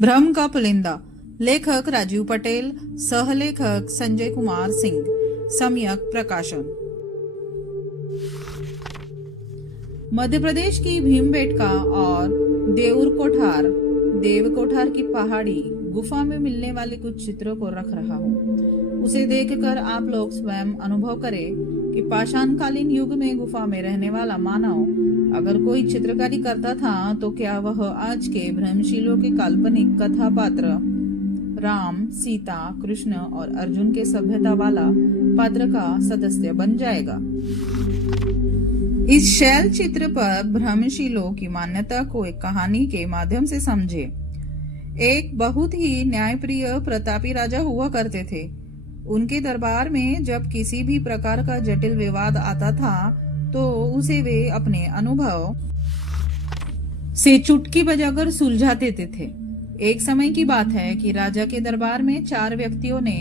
भ्रम का पुलिंदा। लेखक राजीव पटेल, सहलेखक संजय कुमार सिंह, सम्यक प्रकाशन। मध्य प्रदेश की भीमबेटका और देव कोठार की पहाड़ी गुफा में मिलने वाले कुछ चित्रों को रख रहा हूँ। उसे देखकर आप लोग स्वयं अनुभव करें कि पाषाणकालीन युग में गुफा में रहने वाला मानव अगर कोई चित्रकारी करता था तो क्या वह आज के भ्रमशीलों के काल्पनिक कथा पात्र राम, सीता, कृष्ण और अर्जुन के सभ्यता वाला पात्र का सदस्य बन जाएगा। इस शैल चित्र पर भ्रमशीलों की मान्यता को एक कहानी के माध्यम से समझे। एक बहुत ही न्यायप्रिय प्रतापी राजा हुआ करते थे। उनके दरबार में जब किसी भी प्रकार का जटिल विवाद आता था तो उसे वे अपने अनुभव से चुटकी बजाकर सुलझा देते थे। एक समय की बात है कि राजा के दरबार में 4 व्यक्तियों ने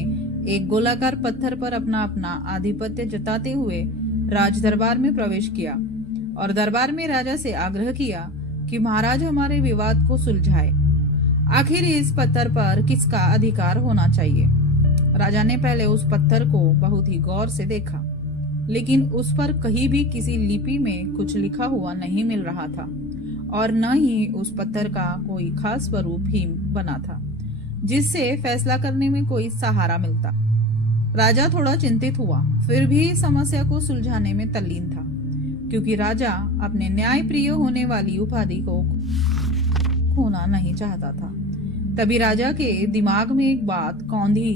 एक गोलाकार पत्थर पर अपना अपना आधिपत्य जताते हुए राज दरबार में प्रवेश किया और दरबार में राजा से आग्रह किया कि महाराज हमारे विवाद को सुलझाए। आखिर इस पत्थर पर किसका अधिकार होना चाहिए। राजा ने पहले उस पत्थर को बहुत ही गौर से देखा, लेकिन उस पर कहीं भी किसी लिपि में कुछ लिखा हुआ नहीं मिल रहा था और न ही उस पत्थर का कोई खास स्वरूप ही बना था जिससे फैसला करने में कोई सहारा मिलता। राजा थोड़ा चिंतित हुआ, फिर भी समस्या को सुलझाने में तल्लीन था, क्योंकि राजा अपने न्यायप्रिय होने वाली उपाधि को खोना नहीं चाहता था। तभी राजा के दिमाग में एक बात कौंधी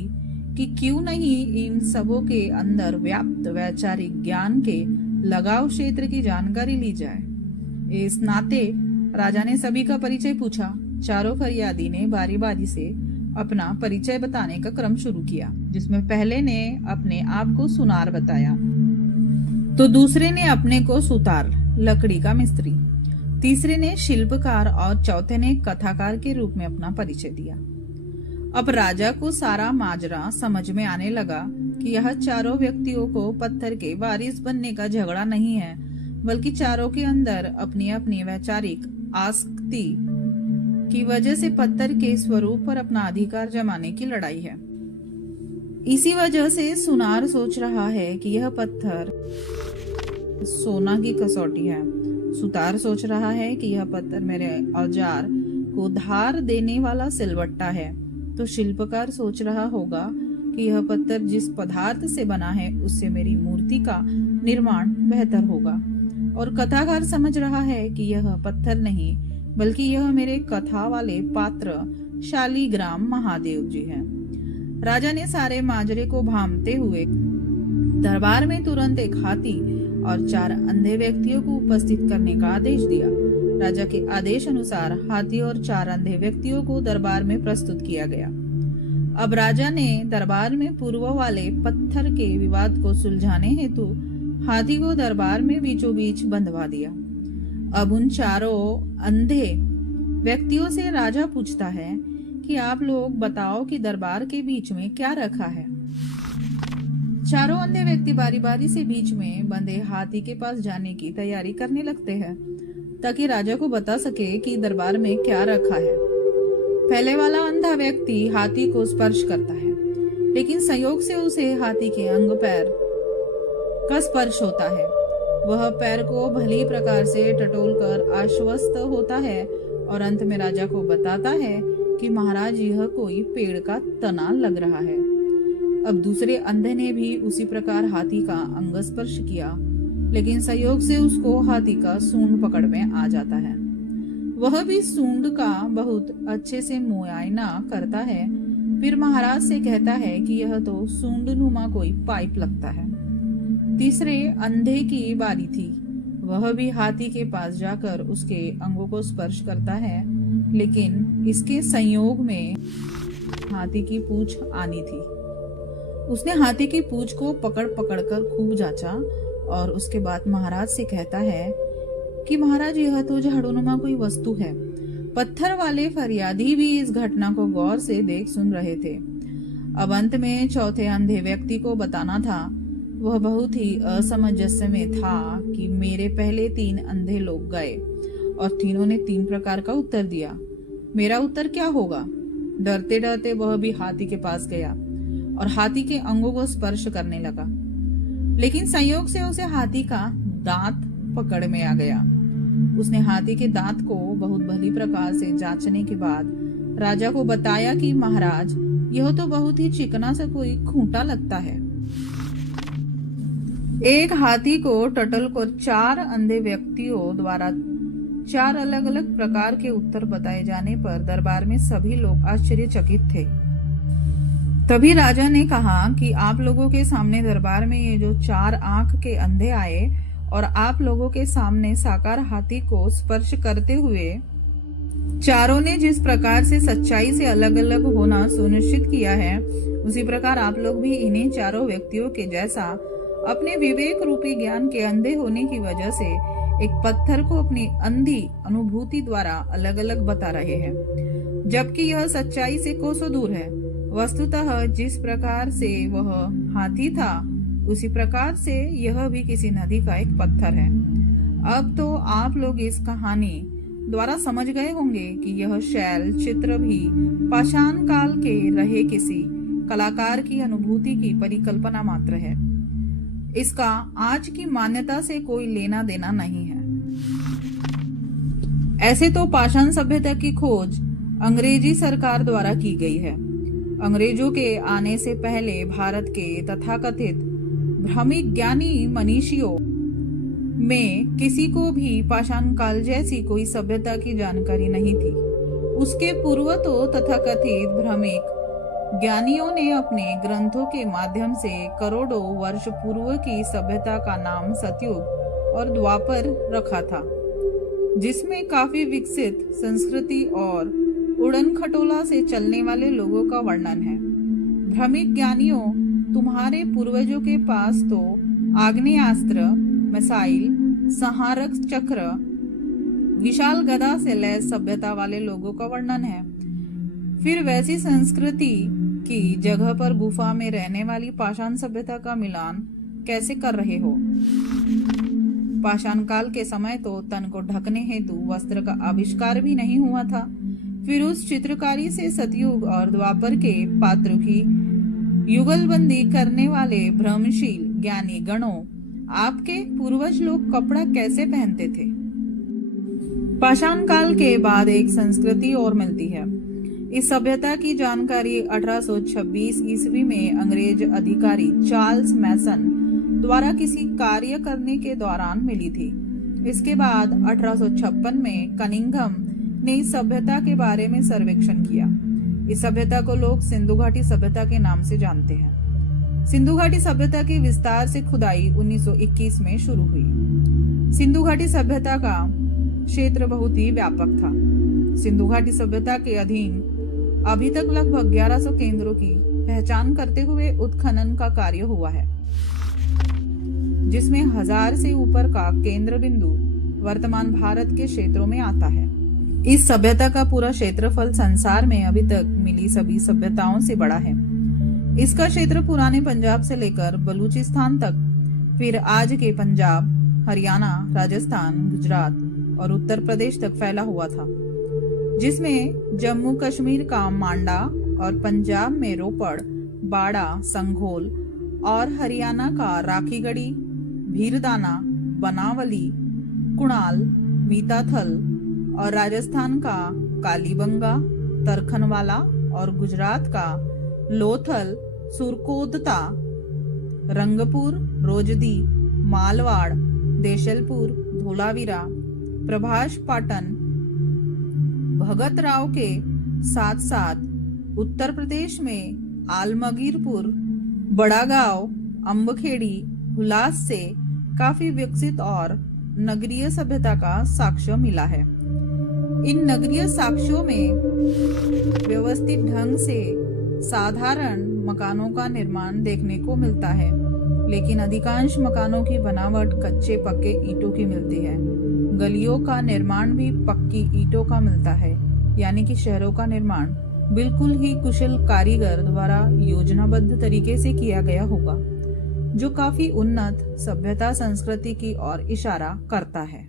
कि क्यों नहीं इन सबों के अंदर व्याप्त वैचारिक ज्ञान के लगाव क्षेत्र की जानकारी ली जाए। इस नाते राजा ने सभी का परिचय पूछा। चारों फरियादी ने बारी बारी से अपना परिचय बताने का क्रम शुरू किया, जिसमें पहले ने अपने आप को सुनार बताया, तो दूसरे ने अपने को सुतार, लकड़ी का मिस्त्री, तीसरे ने शिल्पकार और चौथे ने कथाकार के रूप में अपना परिचय दिया। अब राजा को सारा माजरा समझ में आने लगा कि यह चारों व्यक्तियों को पत्थर के वारिस बनने का झगड़ा नहीं है, बल्कि चारों के अंदर अपनी अपनी वैचारिक आसक्ति की वजह से पत्थर के स्वरूप पर अपना अधिकार जमाने की लड़ाई है। इसी वजह से सुनार सोच रहा है कि यह पत्थर सोना की कसौटी है। सुतार सोच रहा है कि यह पत्थर मेरे औजार को धार देने वाला सिलवट्टा है। तो शिल्पकार सोच रहा होगा कि यह पत्थर जिस पदार्थ से बना है उससे मेरी मूर्ति का निर्माण बेहतर होगा। और कथाकार समझ रहा है कि यह पत्थर नहीं बल्कि यह मेरे कथा वाले पात्र शालीग्राम महादेव जी हैं। राजा ने सारे माजरे को भांपते हुए दरबार में तुरंत एक हाथी और 4 अंधे व्यक्तियों को उपस्थित करने का आदेश दिया। राजा के आदेश अनुसार हाथी और 4 अंधे व्यक्तियों को दरबार में प्रस्तुत किया गया। अब राजा ने दरबार में पूर्व वाले पत्थर के विवाद को सुलझाने हेतु हाथी को दरबार में बीचों बीच बंधवा दिया। अब उन 4 अंधे व्यक्तियों से राजा पूछता है कि आप लोग बताओ कि दरबार के बीच में क्या रखा है। चारों अंधे व्यक्ति बारी बारी से बीच में बंधे हाथी के पास जाने की तैयारी करने लगते हैं ताकि राजा को बता सके कि दरबार में क्या रखा है। पहले वाला अंधा व्यक्ति हाथी को स्पर्श करता है, लेकिन संयोग से उसे हाथी के अंग पैर का स्पर्श होता है। वह पैर को भली प्रकार से टटोलकर आश्वस्त होता है और अंत में राजा को बताता है कि महाराज यह कोई पेड़ का तना लग रहा है। अब दूसरे अंधे ने भी उसी प्रकार हाथी का अंग स्पर्श किया, लेकिन संयोग से उसको हाथी का सूंड पकड़ में आ जाता है। वह भी सूंड का बहुत अच्छे से मुआयना करता है, फिर महाराज से कहता है कि यह तो सूंड नुमा कोई पाइप लगता है। तीसरे अंधे की बारी थी। वह भी हाथी के पास जाकर उसके अंगों को स्पर्श करता है, लेकिन इसके संयोग में हाथी की पूंछ आनी थी। उसने हाथी की पूंछ को पकड़ कर खूब जांचा और उसके बाद महाराज से कहता है कि महाराज यह तो झाड़ूनुमा कोई वस्तु है। पत्थर वाले फरियादी भी इस घटना को गौर से देख सुन रहे थे। अब अंत में चौथे अंधे व्यक्ति को बताना था। वह बहुत ही असमंजस में था कि मेरे पहले 3 अंधे लोग गए और तीनों ने 3 प्रकार का उत्तर दिया। मेरा उत्तर क्या होगा? डरते डरते वह भी हाथी के पास गया और हाथी के अंगों को स्पर्श करने लगा, लेकिन संयोग से उसे हाथी का दांत पकड़ में आ गया। उसने हाथी के दांत को बहुत भली प्रकार से जांचने के बाद राजा को बताया कि महाराज, यह तो बहुत ही चिकना सा कोई खूंटा लगता है। एक हाथी को टटल को 4 अंधे व्यक्तियों द्वारा 4 अलग अलग प्रकार के उत्तर बताए जाने पर दरबार में सभी लोग आश्चर्यचकित थे। तभी राजा ने कहा कि आप लोगों के सामने दरबार में ये जो 4 आंख के अंधे आए और आप लोगों के सामने साकार हाथी को स्पर्श करते हुए चारों ने जिस प्रकार से सच्चाई से अलग अलग होना सुनिश्चित किया है, उसी प्रकार आप लोग भी इन्हीं चारों व्यक्तियों के जैसा अपने विवेक रूपी ज्ञान के अंधे होने की वजह से एक पत्थर को अपनी अंधी अनुभूति द्वारा अलग अलग बता रहे हैं, जबकि यह सच्चाई से कोसों दूर है। वस्तुतः जिस प्रकार से वह हाथी था, उसी प्रकार से यह भी किसी नदी का एक पत्थर है। अब तो आप लोग इस कहानी द्वारा समझ गए होंगे कि यह शैल चित्र भी पाषाण काल के रहे किसी कलाकार की अनुभूति की परिकल्पना मात्र है। इसका आज की मान्यता से कोई लेना देना नहीं है। ऐसे तो पाषाण सभ्यता की खोज अंग्रेजी सरकार द्वारा की गई है। अंग्रेजों के आने से पहले भारत के तथाकथित भ्रमिक ज्ञानी मनीषियों में किसी को भी पाषाण काल जैसी कोई सभ्यता की जानकारी नहीं थी। उसके पूर्व तो तथाकथित भ्रमिक ज्ञानियों ने अपने ग्रंथों के माध्यम से करोड़ों वर्ष पूर्व की सभ्यता का नाम सतयुग और द्वापर रखा था, जिसमें काफी विकसित संस्कृति और उड़न खटोला से चलने वाले लोगों का वर्णन है। भ्रमिक ज्ञानियों, तुम्हारे पूर्वजों के पास तो आग्नेयास्त्र, मिसाइल, संहारक चक्र, विशाल गदा से लैस सभ्यता वाले लोगों का वर्णन है। फिर वैसी संस्कृति की जगह पर गुफा में रहने वाली पाषाण सभ्यता का मिलान कैसे कर रहे हो? पाषाण काल के समय तो तन को ढकने हेतु वस्त्र का आविष्कार भी नहीं हुआ था। फिर उस चित्रकारी से सतयुग और द्वापर के पात्रों की युगलबंदी करने वाले भ्रमशील ज्ञानी गणों, आपके पूर्वज लोग कपड़ा कैसे पहनते थे? पाषाण काल के बाद एक संस्कृति और मिलती है। इस सभ्यता की जानकारी 1826 ईस्वी में अंग्रेज अधिकारी चार्ल्स मैसन द्वारा किसी कार्य करने के दौरान मिली थी। इसके बाद 1856 में कनिंघम ने इस सभ्यता के बारे में सर्वेक्षण किया। इस सभ्यता को लोग सिंधु घाटी सभ्यता के नाम से जानते हैं। सिंधु घाटी सभ्यता की विस्तार से खुदाई 1921 में शुरू हुई। सिंधु घाटी सभ्यता का क्षेत्र बहुत ही व्यापक था। सिंधु घाटी सभ्यता के अधीन अभी तक लगभग 1100 केंद्रों की पहचान करते हुए उत्खनन का कार्य हुआ है, जिसमें 1000 से ऊपर का केंद्र बिंदु वर्तमान भारत के क्षेत्रों में आता है। इस सभ्यता का पूरा क्षेत्रफल संसार में अभी तक मिली सभी सभ्यताओं से बड़ा है। इसका क्षेत्र पुराने पंजाब से लेकर बलूचिस्तान तक, फिर आज के पंजाब, हरियाणा, राजस्थान, गुजरात और उत्तर प्रदेश तक फैला हुआ था, जिसमें जम्मू कश्मीर का मांडा और पंजाब में रोपड़, बाड़ा, संघोल और हरियाणा का राखीगढ़ी, भीरदाना, बनावली, कुणाल, मीताथल और राजस्थान का कालीबंगा, तरखनवाला और गुजरात का लोथल, सुरकोदता, रंगपुर, रोजदी, मालवाड़, देशलपुर, धोलावीरा, प्रभास पाटन, भगत राव के साथ साथ उत्तर प्रदेश में आलमगीरपुर, बड़ागांव, अम्बखेड़ी, हुलास से काफी विकसित और नगरीय सभ्यता का साक्ष्य मिला है। इन नगरीय साक्ष्यों में व्यवस्थित ढंग से साधारण मकानों का निर्माण देखने को मिलता है, लेकिन अधिकांश मकानों की बनावट कच्चे पक्के ईंटों की मिलती है। गलियों का निर्माण भी पक्की ईंटों का मिलता है, यानी कि शहरों का निर्माण बिल्कुल ही कुशल कारीगर द्वारा योजनाबद्ध तरीके से किया गया होगा, जो काफी उन्नत सभ्यता संस्कृति की ओर इशारा करता है।